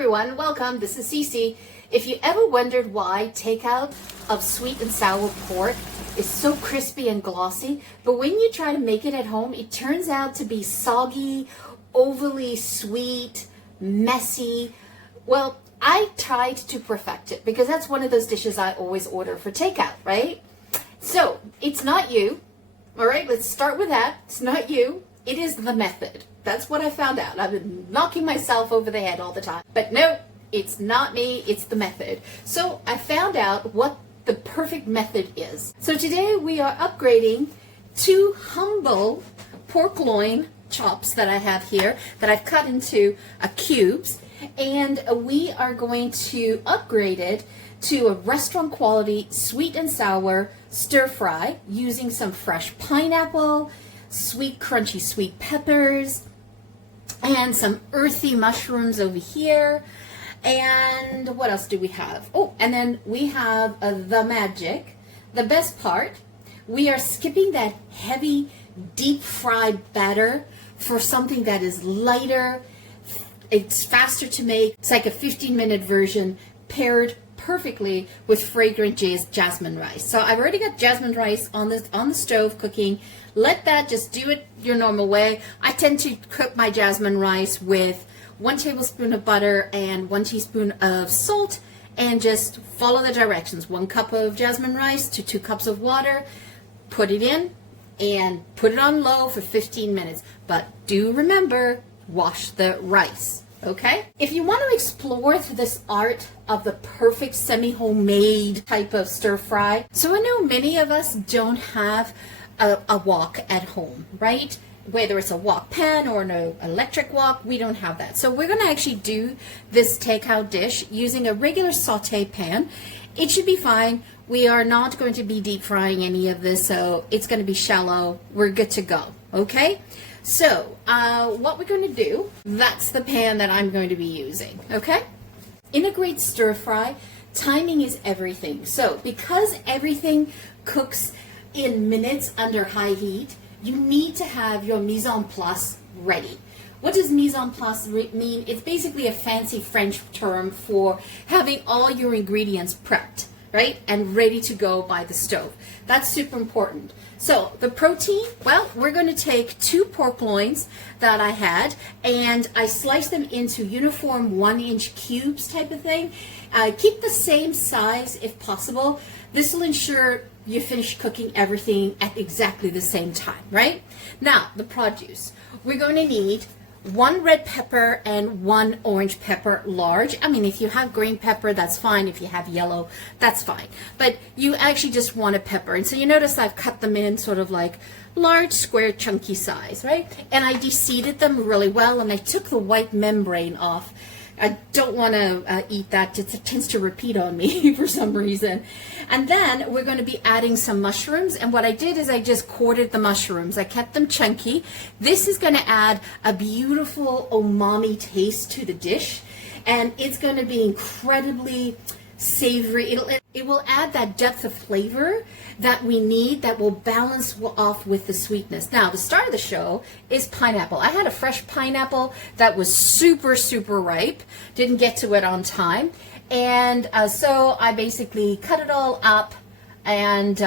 everyone, welcome. This is Cece. If you ever wondered why takeout of sweet and sour pork is so crispy and glossy, but when you try to make it at home, it turns out to be soggy, overly sweet, messy. Well, I tried to perfect it because that's one of those dishes I always order for takeout, right? So it's not you. All right, let's start with that. It's not you. It is the method. That's what I found out. I've been knocking myself over the head all the time. But no, it's not me, it's the method. So I found out what the perfect method is. So today we are upgrading 2 humble pork loin chops that I have here that I've cut into cubes. And we are going to upgrade it to a restaurant quality sweet and sour stir fry using some fresh pineapple, sweet crunchy sweet peppers, and some earthy mushrooms over here. And what else do we have? Oh, and then we have the magic, the best part. We are skipping that heavy deep fried batter for something that is lighter. It's faster to make. It's like a 15-minute version paired perfectly with fragrant jasmine rice. So I've already got jasmine rice on the stove cooking. Let that just do it your normal way. I tend to cook my jasmine rice with 1 tablespoon of butter and 1 teaspoon of salt, and just follow the directions. 1 cup of jasmine rice to 2 cups of water. Put it in and put it on low for 15 minutes. But do remember, wash the rice. Okay? If you want to explore this art of the perfect semi-homemade type of stir fry, so I know many of us don't have a wok at home, right? Whether it's a wok pan or an electric wok, we don't have that. So we're going to actually do this takeout dish using a regular saute pan. It should be fine. We are not going to be deep frying any of this, so it's going to be shallow. We're good to go, okay? So what we're going to do, that's the pan that I'm going to be using, okay? In a great stir fry, timing is everything. So because everything cooks in minutes under high heat, you need to have your mise en place ready. What does mise en place mean? It's basically a fancy French term for having all your ingredients prepped, right? And ready to go by the stove. That's super important. So the protein, well, we're going to take 2 pork loins that I had, and I sliced them into uniform 1-inch cubes type of thing. Keep the same size if possible. This will ensure you finish cooking everything at exactly the same time, right? Now, the produce. We're going to need 1 red pepper and 1 orange pepper large. I mean, if you have green pepper, that's fine. If you have yellow, that's fine. But you actually just want a pepper. And so you notice I've cut them in sort of like large, square, chunky size, right? And I de-seeded them really well, and I took the white membrane off. I don't want to eat that. It tends to repeat on me for some reason. And then we're going to be adding some mushrooms. And what I did is I just quartered the mushrooms. I kept them chunky. This is going to add a beautiful umami taste to the dish. And it's going to be incredibly savory. It will add that depth of flavor that we need, that will balance off with the sweetness. Now, the star of the show is pineapple. I had a fresh pineapple that was super, super ripe. Didn't get to it on time. And so I basically cut it all up and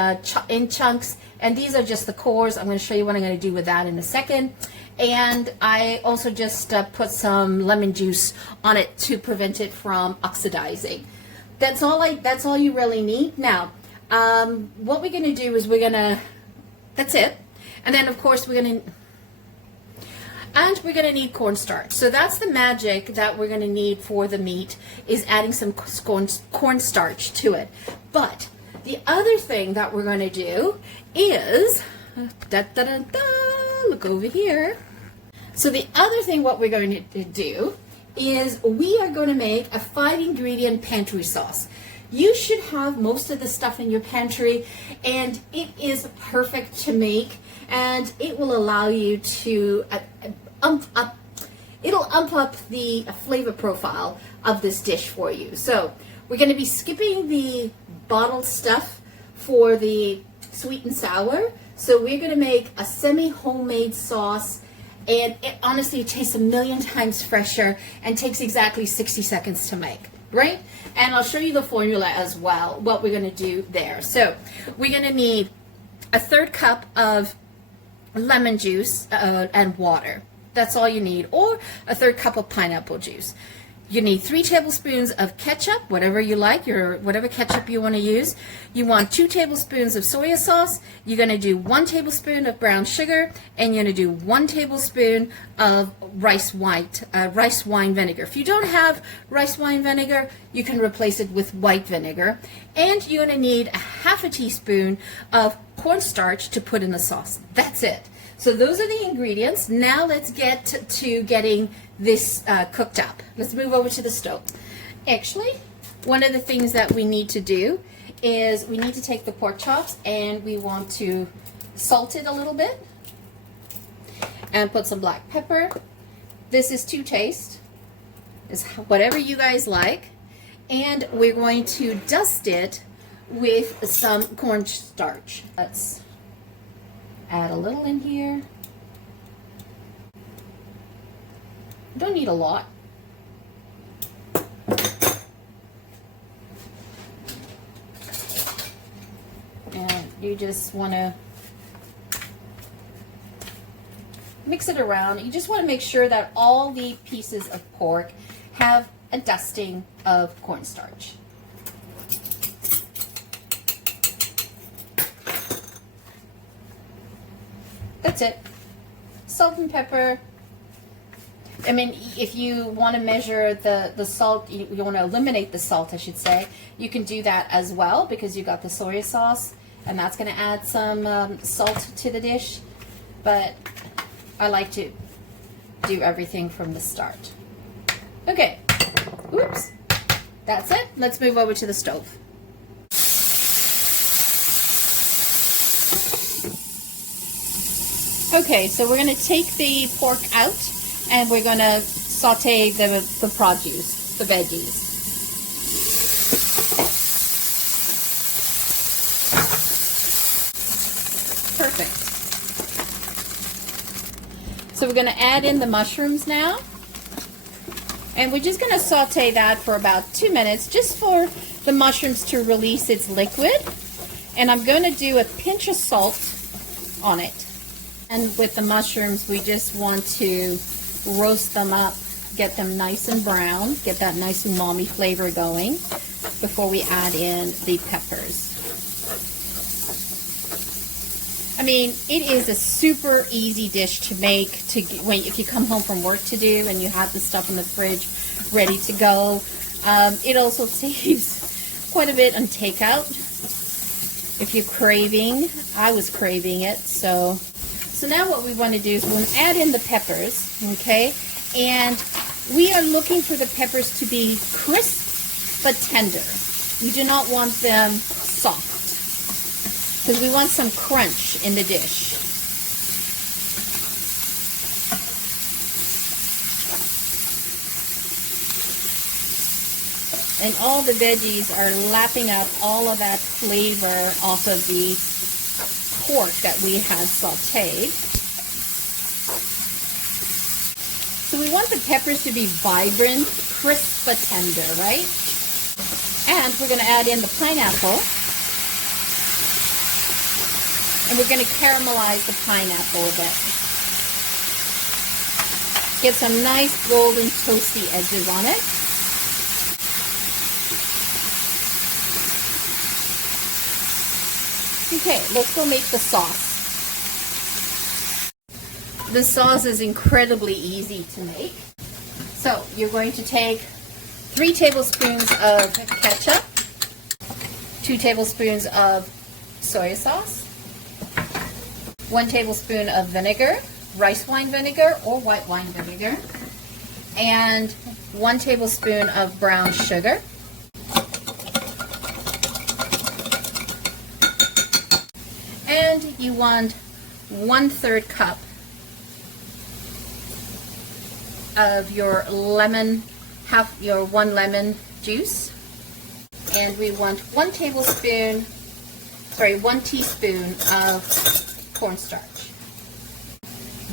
in chunks. And these are just the cores. I'm going to show you what I'm going to do with that in a second. And I also just put some lemon juice on it to prevent it from oxidizing. That's all you really need. Now, what we're going to do is that's it. And then, of course, we're going to need cornstarch. So that's the magic that we're going to need for the meat, is adding some cornstarch to it. But the other thing that we're going to do is, look over here. So the other thing what we're going to do is we are going to make a 5-ingredient pantry sauce. You should have most of the stuff in your pantry, and it is perfect to make, and it will allow you to ump up the flavor profile of this dish for you. So we're going to be skipping the bottled stuff for the sweet and sour. So we're going to make a semi-homemade sauce And it honestly tastes a million times fresher and takes exactly 60 seconds to make, right? And I'll show you the formula as well, what we're gonna do there. So we're gonna need a 1/3 cup of lemon juice and water. That's all you need, or a 1/3 cup of pineapple juice. You need 3 tablespoons of ketchup, whatever you like, whatever ketchup you want to use. You want 2 tablespoons of soy sauce. You're going to do 1 tablespoon of brown sugar, and you're going to do 1 tablespoon of rice wine vinegar. If you don't have rice wine vinegar, you can replace it with white vinegar. And you're going to need a 1/2 teaspoon of cornstarch to put in the sauce. That's it. So those are the ingredients. Now let's get to getting this cooked up. Let's move over to the stove. Actually, one of the things that we need to do is we need to take the pork chops and we want to salt it a little bit and put some black pepper. This is to taste. It's whatever you guys like. And we're going to dust it with some cornstarch. Let's add a little in here. Don't need a lot. And you just want to mix it around. You just want to make sure that all the pieces of pork have a dusting of cornstarch. That's it. Salt and pepper. I mean, if you want to measure the salt, you want to eliminate the salt, I should say, you can do that as well because you got the soy sauce, and that's going to add some salt to the dish. But I like to do everything from the start. Okay. Oops. That's it. Let's move over to the stove. Okay, so we're going to take the pork out and we're going to saute the produce, the veggies. Perfect. So we're going to add in the mushrooms now. And we're just going to saute that for about 2 minutes just for the mushrooms to release its liquid. And I'm going to do a pinch of salt on it. And with the mushrooms, we just want to roast them up, get them nice and brown, get that nice umami flavor going before we add in the peppers. I mean, it is a super easy dish to make if you come home from work to do and you have the stuff in the fridge ready to go. It also saves quite a bit on takeout. If you're craving, I was craving it, so now what we want to do is we'll add in the peppers, okay? And we are looking for the peppers to be crisp but tender. We do not want them soft because we want some crunch in the dish. And all the veggies are lapping up all of that flavor off of the pork that we had sauteed. So we want the peppers to be vibrant, crisp but tender, right? And we're going to add in the pineapple. And we're going to caramelize the pineapple a bit. Get some nice golden toasty edges on it. Okay, let's go make the sauce. The sauce is incredibly easy to make. So you're going to take 3 tablespoons of ketchup, 2 tablespoons of soy sauce, 1 tablespoon of vinegar, rice wine vinegar or white wine vinegar, and 1 tablespoon of brown sugar. And you want 1/3 cup of your lemon, your 1 lemon juice. And we want 1 teaspoon of cornstarch.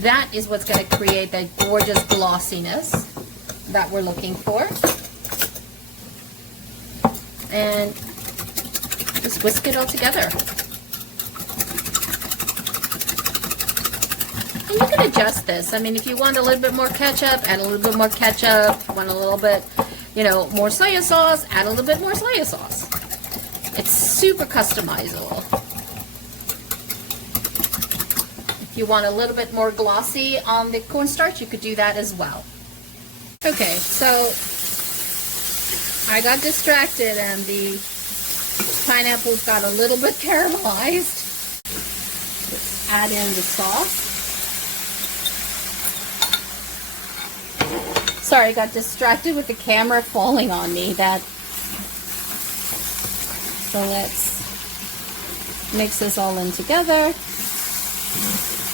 That is what's going to create that gorgeous glossiness that we're looking for. And just whisk it all together. And you can adjust this. I mean, if you want a little bit more ketchup, add a little bit more ketchup. If you want a little bit, you know, more soy sauce, add a little bit more soy sauce. It's super customizable. If you want a little bit more glossy on the cornstarch, you could do that as well. Okay, so I got distracted and the pineapples got a little bit caramelized. Let's add in the sauce. Sorry, I got distracted with the camera falling on me. So let's mix this all in together.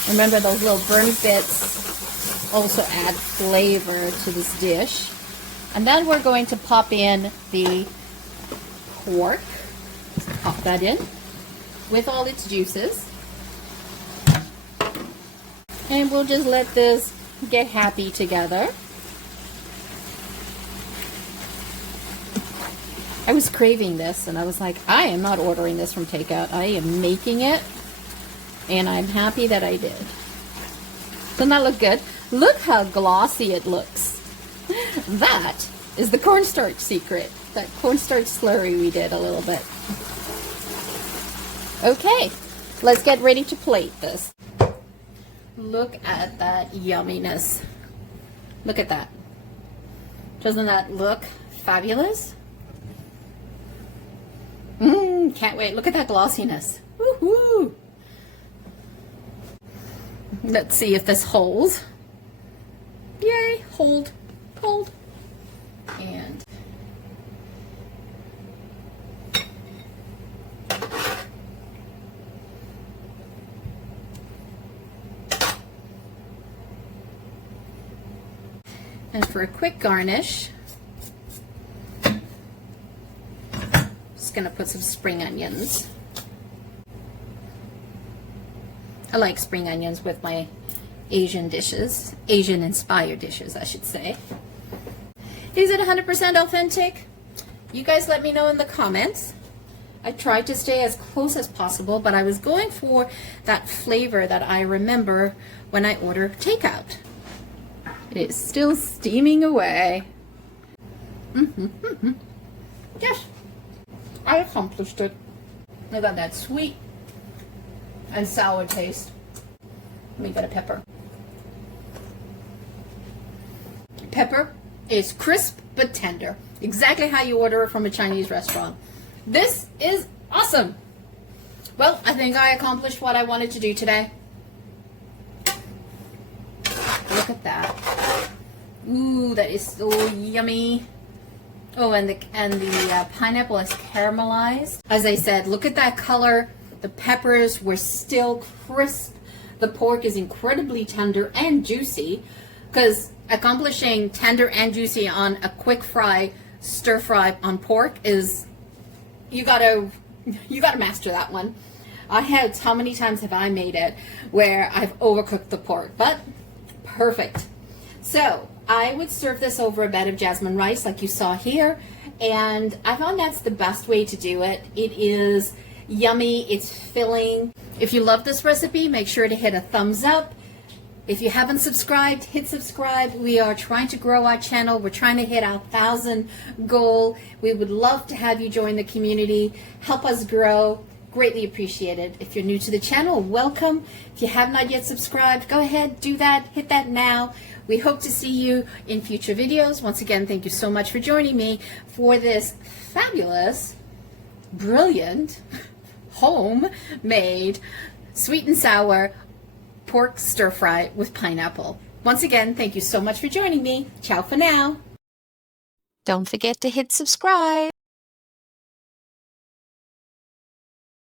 Remember, those little burnt bits also add flavor to this dish. And then we're going to pop in the pork. Let's pop that in with all its juices. And we'll just let this get happy together. I was craving this and I was like, I am not ordering this from Takeout. I am making it, and I'm happy that I did. Doesn't that look good? Look how glossy it looks. That is the cornstarch secret. That cornstarch slurry we did a little bit. Okay, let's get ready to plate this. Look at that yumminess. Look at that. Doesn't that look fabulous? Can't wait. Look at that glossiness. Woohoo! Let's see if this holds. Yay, hold, hold. And for a quick garnish, just gonna put some spring onions. I like spring onions with my Asian dishes, Asian inspired dishes, I should say. Is it 100% authentic? You guys let me know in the comments. I tried to stay as close as possible, but I was going for that flavor that I remember when I order takeout. It is still steaming away. Yes, I accomplished it. I got that sweet and sour taste. Let me get a pepper. Pepper is crisp but tender. Exactly how you order it from a Chinese restaurant. This is awesome. Well, I think I accomplished what I wanted to do today. Look at that. Ooh, that is so yummy. Oh, and the pineapple is caramelized. As I said, look at that color. The peppers were still crisp. The pork is incredibly tender and juicy, because accomplishing tender and juicy on a quick fry, stir fry on pork is, you gotta master that one. How many times have I made it where I've overcooked the pork, but perfect. So I would serve this over a bed of jasmine rice like you saw here, and I found that's the best way to do it. It is yummy, it's filling. If you love this recipe, make sure to hit a thumbs up. If you haven't subscribed, hit subscribe. We are trying to grow our channel. We're trying to hit our 1,000 goal. We would love to have you join the community, help us grow. Greatly appreciated. If you're new to the channel, welcome. If you have not yet subscribed, go ahead, do that, hit that now. We hope to see you in future videos. Once again, thank you so much for joining me for this fabulous, brilliant, homemade, sweet and sour pork stir fry with pineapple. Once again, thank you so much for joining me. Ciao for now. Don't forget to hit subscribe.